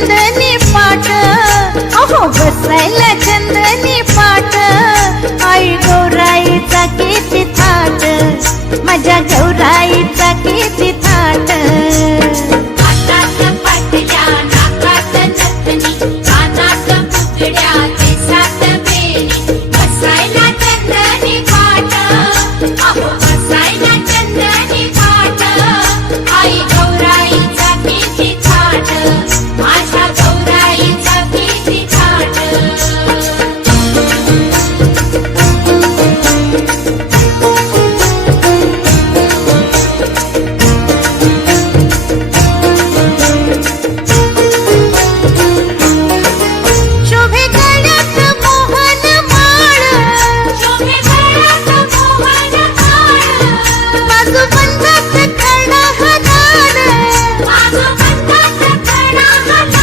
चंदनी पाट, अहो बसायला चंदनी पाट, आई गौराईचा किती थाट, माझ्या गौराईचा किती